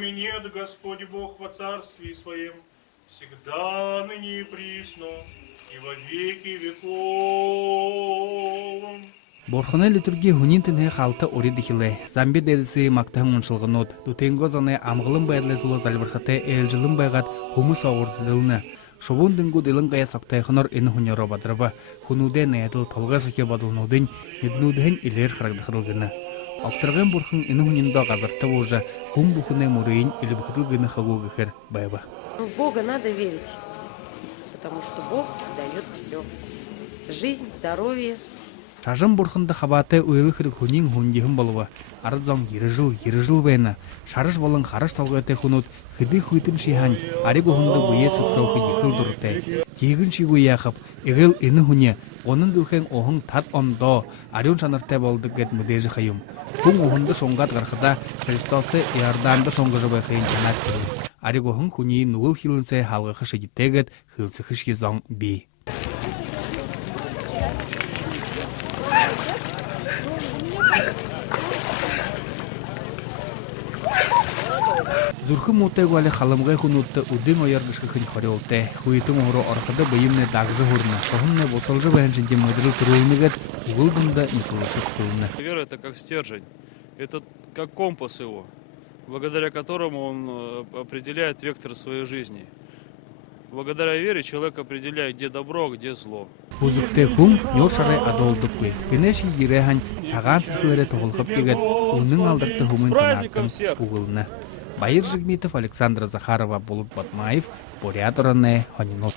Минет Господь Бог во царстве своем, всегда ныне и присно, и во веки веков. Борхана литургия хунинтен халта ори дихиле. Замби дедisi мактаһын уншылгынут. Тутенго заны амгылын байдлы тулы залбырхате элжилын байгат хумус ауыртылына. Шобун дынгу дылын гая сактайхынор ин хуньоро бадрыба. Хунуде нәдыл толга сыке бадылнудын неднудын илер храгдыхрылгына. Автыргын бурхын ин хунинда газарта уже хум бухуне мурейн или бухтылгына хагугыхер байба. В Бога надо верить, потому что Бог дает все. Жизнь, здоровье. Шажын бурхында хабаты уйлы хырык хунин хундихын болуа. Арыдзон ережил байна. Шарыш болын харыш талгыты хунут хыды хуйтын шихан. Аригу хунды буе сыпшауқы ехыл дұрыты. Кегін шигу яқып, игыл ины хуне. Оның дүлхен оғын тат ондо. Арион шаныртай болды гэт мүдежі қайым. Хун оғынды шоңғат ғарқыда Христосы Иорданды шоңғы жабай қайын жанат кірі. Аригу хун хуни нуғыл хилінсе халғы қышы гиттегет хылсы қышки зоң бей. Зүрхі мұттайгуалі қалымғай құнутты ұдың ойарғышқы күн қорелті. Хуйтың оғыры орқыды бұйымны дағжы ғұрына. Соғынны босылжы бәйін жінде мөдіріл тұрылынығыд ұғылдыңда инсулаты құтылыны. Вера — это как стержень, это как компас его, благодаря которому он определяет вектор своей жизни. Благодаря вере человек определяет, где добро, где зло. Хузурте хум нёр шарай адолдық кой. Кенеші ерейхан саған сықлары тұғылғып кегет оның алдырты хумын санаттың ұғылыны. Байыр Жигмитов, Александра Захарова, Булут Батмаев, Бурят Ране, Хонинот.